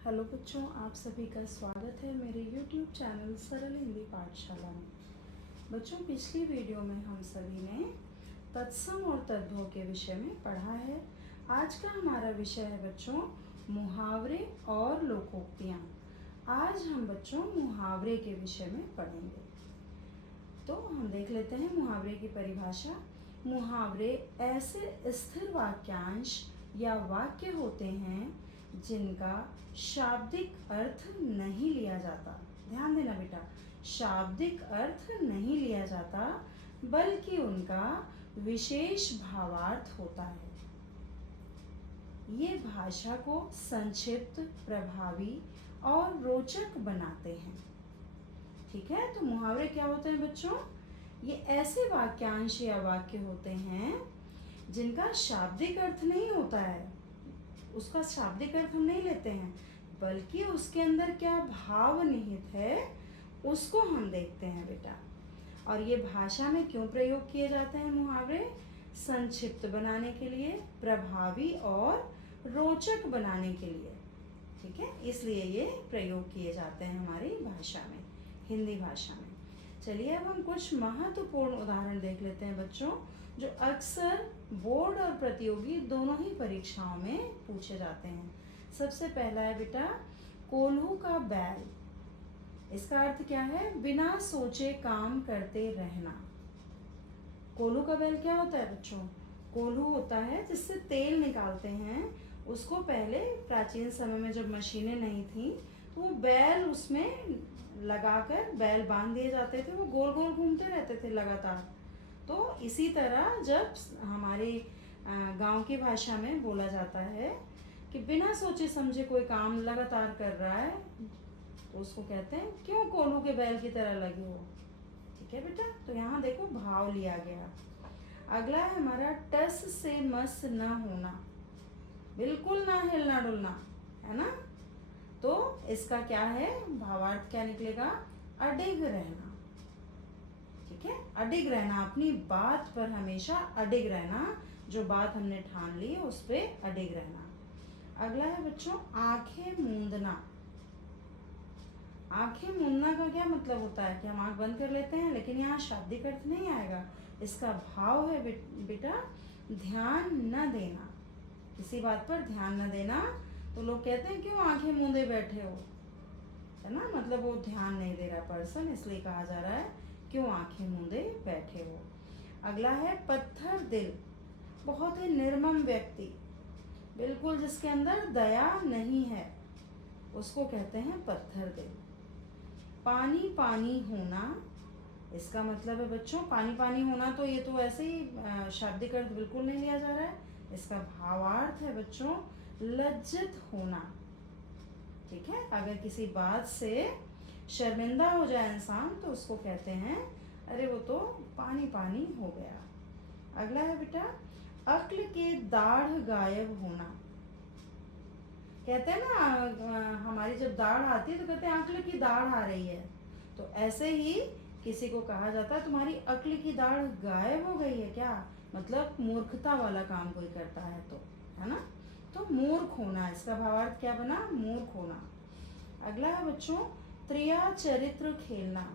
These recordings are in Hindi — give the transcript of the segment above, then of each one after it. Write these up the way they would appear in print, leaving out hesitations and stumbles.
हेलो बच्चों, आप सभी का स्वागत है मेरे YouTube चैनल सरल हिंदी पाठशाला में। बच्चों, पिछली वीडियो में हम सभी ने तत्सम और तद्भव के विषय में पढ़ा है। आज का हमारा विषय है बच्चों मुहावरे और लोकोक्तियाँ। आज हम बच्चों मुहावरे के विषय में पढ़ेंगे। तो हम देख लेते हैं मुहावरे की परिभाषा। मुहावरे ऐसे स्थिर वाक्यांश या वाक्य होते हैं जिनका शाब्दिक अर्थ नहीं लिया जाता। ध्यान देना बेटा, शाब्दिक अर्थ नहीं लिया जाता बल्कि उनका विशेष भावार्थ होता है। ये भाषा को संक्षिप्त, प्रभावी और रोचक बनाते हैं। ठीक है, तो मुहावरे क्या होते हैं बच्चों? ये ऐसे वाक्यांश या वाक्य होते हैं जिनका शाब्दिक अर्थ नहीं होता है, उसका शाब्दिक अर्थ हम नहीं लेते हैं, बल्कि उसके अंदर क्या भाव निहित है उसको हम देखते हैं बेटा। और ये भाषा में क्यों प्रयोग किए जाते हैं मुहावरे? संक्षिप्त बनाने के लिए, प्रभावी और रोचक बनाने के लिए। ठीक है, इसलिए ये प्रयोग किए जाते हैं हमारी भाषा में, हिंदी भाषा में। चलिए अब हम कुछ महत्वपूर्ण उदाहरण देख लेते हैं बच्चों, जो अक्सर बोर्ड और प्रतियोगी दोनों ही परीक्षाओं में पूछे जाते हैं। सबसे पहला है बेटा कोल्हू का बैल। इसका अर्थ क्या है? बिना सोचे काम करते रहना। कोल्हू का बैल क्या होता है बच्चों? कोल्हू होता है जिससे तेल निकालते हैं। उसको पहले प्राचीन समय में जब मशीनें नहीं थी तो वो बैल उसमें लगाकर बैल बांध दिए जाते थे, वो गोल गोल घूमते रहते थे लगातार। तो इसी तरह जब हमारे गांव की भाषा में बोला जाता है कि बिना सोचे समझे कोई काम लगातार कर रहा है तो उसको कहते हैं क्यों कोल्हू के बैल की तरह लगे हो। ठीक है बेटा, तो यहाँ देखो भाव लिया गया। अगला है हमारा टस से मस न होना, बिल्कुल ना हिलना डुलना, है ना। तो इसका क्या है भावार्थ? क्या निकलेगा? अडिग रहना। ठीक है, अडिग रहना, अपनी बात पर हमेशा अडिग रहना, जो बात हमने ठान ली है उस पर अडिग रहना। अगला है बच्चों आंखें मूंदना। आंखें मूंदना का क्या मतलब होता है कि हम आंख बंद कर लेते हैं, लेकिन यहाँ शाब्दिक अर्थ नहीं आएगा। इसका भाव है बेटा ध्यान न देना, किसी बात पर ध्यान न देना। तो लोग कहते हैं क्यों आंखें मूंदे बैठे हो, है ना, मतलब वो ध्यान नहीं दे रहा पर्सन, इसलिए कहा जा रहा है क्यों आंखें मूंदे बैठे हो। अगला है पत्थर दिल। बहुत ही निर्मम व्यक्ति, बिल्कुल जिसके अंदर दया नहीं है, उसको कहते हैं पत्थर दिल। पानी पानी होना, इसका मतलब है बच्चों पानी पानी होना, तो ये तो ऐसे ही शाब्दिक अर्थ बिल्कुल नहीं लिया जा रहा है। इसका भावार्थ है बच्चों लज्जित होना। ठीक है, अगर किसी बात से शर्मिंदा हो जाए इंसान तो उसको कहते हैं अरे वो तो पानी पानी हो गया। अगला है बेटा अक्ल के दाढ़ गायब होना। कहते हैं ना हमारी जब दाढ़ आती है तो कहते हैं अक्ल की दाढ़ आ रही है, तो ऐसे ही किसी को कहा जाता है तुम्हारी अक्ल की दाढ़ गायब हो गई है क्या, मतलब मूर्खता वाला काम कोई करता है तो, है ना। तो मूर्ख होना, इसका भावार्थ क्या बना? मूर्ख होना। अगला है बच्चों त्रिया चरित्र खेलना।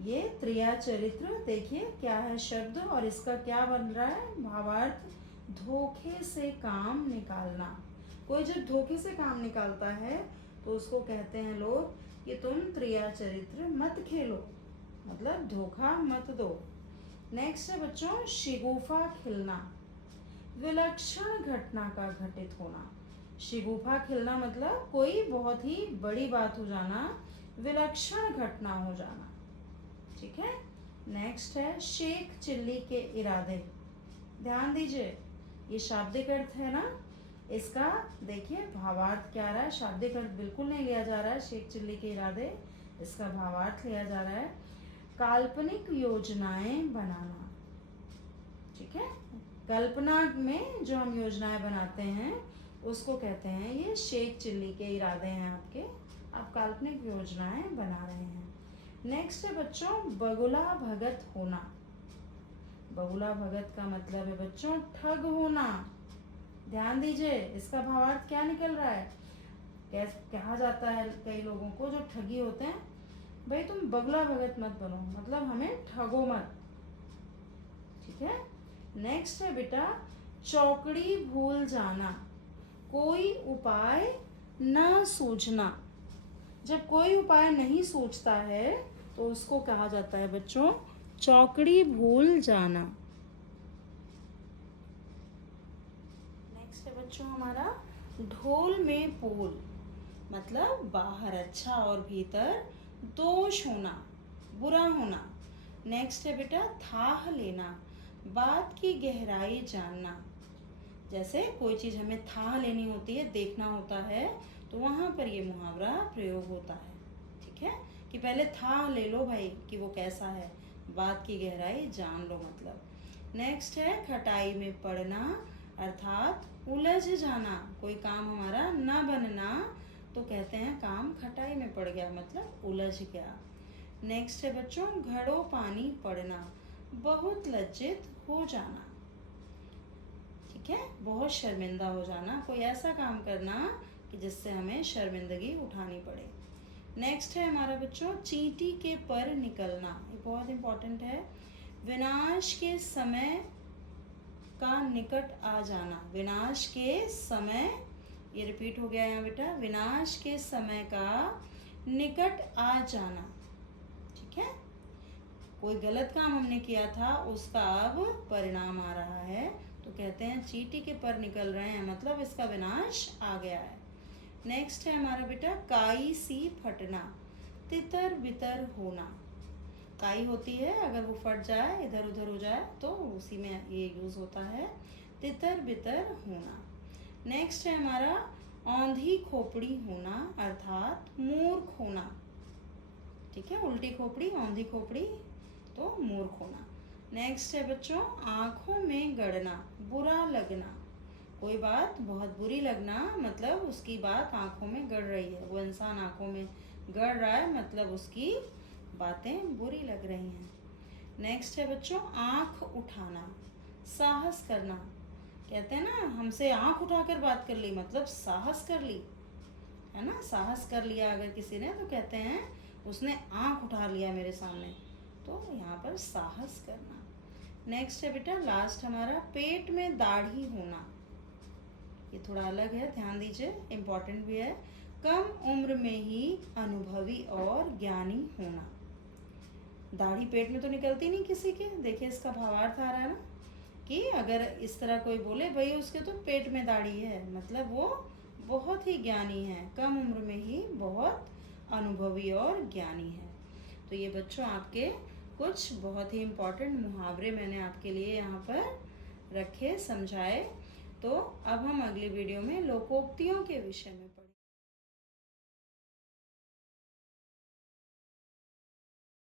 ये त्रिया चरित्र देखिए क्या है शब्द, और इसका क्या बन रहा है भावार्थ? धोखे से काम निकालना। कोई जब धोखे से काम निकालता है तो उसको कहते हैं लोग कि तुम त्रिया चरित्र मत खेलो, मतलब धोखा मत दो। नेक्स्ट है बच्चों शिगुफा खिलना। विलक्षण घटना का घटित होना। शिगुफा खिलना मतलब कोई बहुत ही बड़ी बात हो जाना, विलक्षण घटना हो जाना। ठीक है, नेक्स्ट है शेख चिल्ली के इरादे। ध्यान दीजिए, ये शाब्दिक अर्थ है ना, इसका देखिए भावार्थ क्या आ रहा है? शाब्दिक अर्थ बिल्कुल नहीं लिया जा रहा है शेख चिल्ली के इरादे, इसका भावार्थ लिया जा रहा है काल्पनिक योजनाएं बनाना। ठीक है, कल्पना में जो हम योजनाएं बनाते हैं उसको कहते हैं ये शेख चिल्ली के इरादे हैं आपके, आप काल्पनिक योजनाएं बना रहे हैं। नेक्स्ट है बच्चों बगुला भगत होना। बगुला भगत का मतलब है बच्चों ठग होना। ध्यान दीजिए, इसका भावार्थ क्या निकल रहा है? कहा जाता है कई लोगों को जो ठगी होते हैं, भाई तुम बगला भगत मत बनो, मतलब हमें ठगो मत। ठीक है। नेक्स्ट है बेटा चौकड़ी भूल जाना, कोई उपाय न सूझना। जब कोई उपाय नहीं सूझता है तो उसको कहा जाता है बच्चों चौकड़ी भूल जाना। नेक्स्ट है बच्चों हमारा ढोल में पोल, मतलब बाहर अच्छा और भीतर दोष होना, बुरा होना। नेक्स्ट है बेटा थाह लेना, बात की गहराई जानना। जैसे कोई चीज़ हमें थाह लेनी होती है, देखना होता है, तो वहाँ पर ये मुहावरा प्रयोग होता है। ठीक है, कि पहले थाह ले लो भाई कि वो कैसा है, बात की गहराई जान लो मतलब। नेक्स्ट है खटाई में पड़ना, अर्थात उलझ जाना। कोई काम हमारा न बनना तो कहते हैं काम खटाई में पड़ गया, मतलब उलझ गया। नेक्स्ट है बच्चों घड़ों पानी पड़ना, बहुत लज्जित हो जाना। ठीक है, बहुत शर्मिंदा हो जाना, कोई ऐसा काम करना कि जिससे हमें शर्मिंदगी उठानी पड़े। नेक्स्ट है हमारा बच्चों चींटी के पर निकलना, ये बहुत इंपॉर्टेंट है। विनाश के समय का निकट आ जाना, विनाश के समय, ये रिपीट हो गया यहाँ बेटा, विनाश के समय का निकट आ जाना। ठीक है, कोई गलत काम हमने किया था उसका अब परिणाम आ रहा है तो कहते हैं चींटी के पर निकल रहे हैं, मतलब इसका विनाश आ गया है। नेक्स्ट है हमारा बेटा काई सी फटना, तितर बितर होना। काई होती है, अगर वो फट जाए, इधर उधर हो जाए तो उसी में ये यूज होता है, तितर बितर होना। नेक्स्ट है हमारा औंधी खोपड़ी होना, अर्थात मूर्ख होना। ठीक है, उल्टी खोपड़ी, औंधी खोपड़ी तो मूर्ख होना। नेक्स्ट है बच्चों आँखों में गड़ना, बुरा लगना। कोई बात बहुत बुरी लगना, मतलब उसकी बात आँखों में गड़ रही है, वो इंसान आँखों में गड़ रहा है, मतलब उसकी बातें बुरी लग रही हैं। नेक्स्ट है बच्चों आँख उठाना, साहस करना। कहते हैं ना हमसे आँख उठाकर बात कर ली, मतलब साहस कर ली, है ना, साहस कर लिया अगर किसी ने तो कहते हैं उसने आँख उठा लिया मेरे सामने, तो यहाँ पर साहस करना। नेक्स्ट है बेटा लास्ट हमारा पेट में दाढ़ी होना, ये थोड़ा अलग है, ध्यान दीजिए, इम्पोर्टेंट भी है। कम उम्र में ही अनुभवी और ज्ञानी होना। दाढ़ी पेट में तो निकलती नहीं किसी के, देखिए इसका भावार्थ आ रहा है ना, कि अगर इस तरह कोई बोले भाई उसके तो पेट में दाढ़ी है, मतलब वो बहुत ही ज्ञानी है, कम उम्र में ही बहुत अनुभवी और ज्ञानी है। तो ये बच्चों आपके कुछ बहुत ही इम्पोर्टेंट मुहावरे मैंने आपके लिए यहाँ पर रखे, समझाए। तो अब हम अगली वीडियो में लोकोक्तियों के विषय में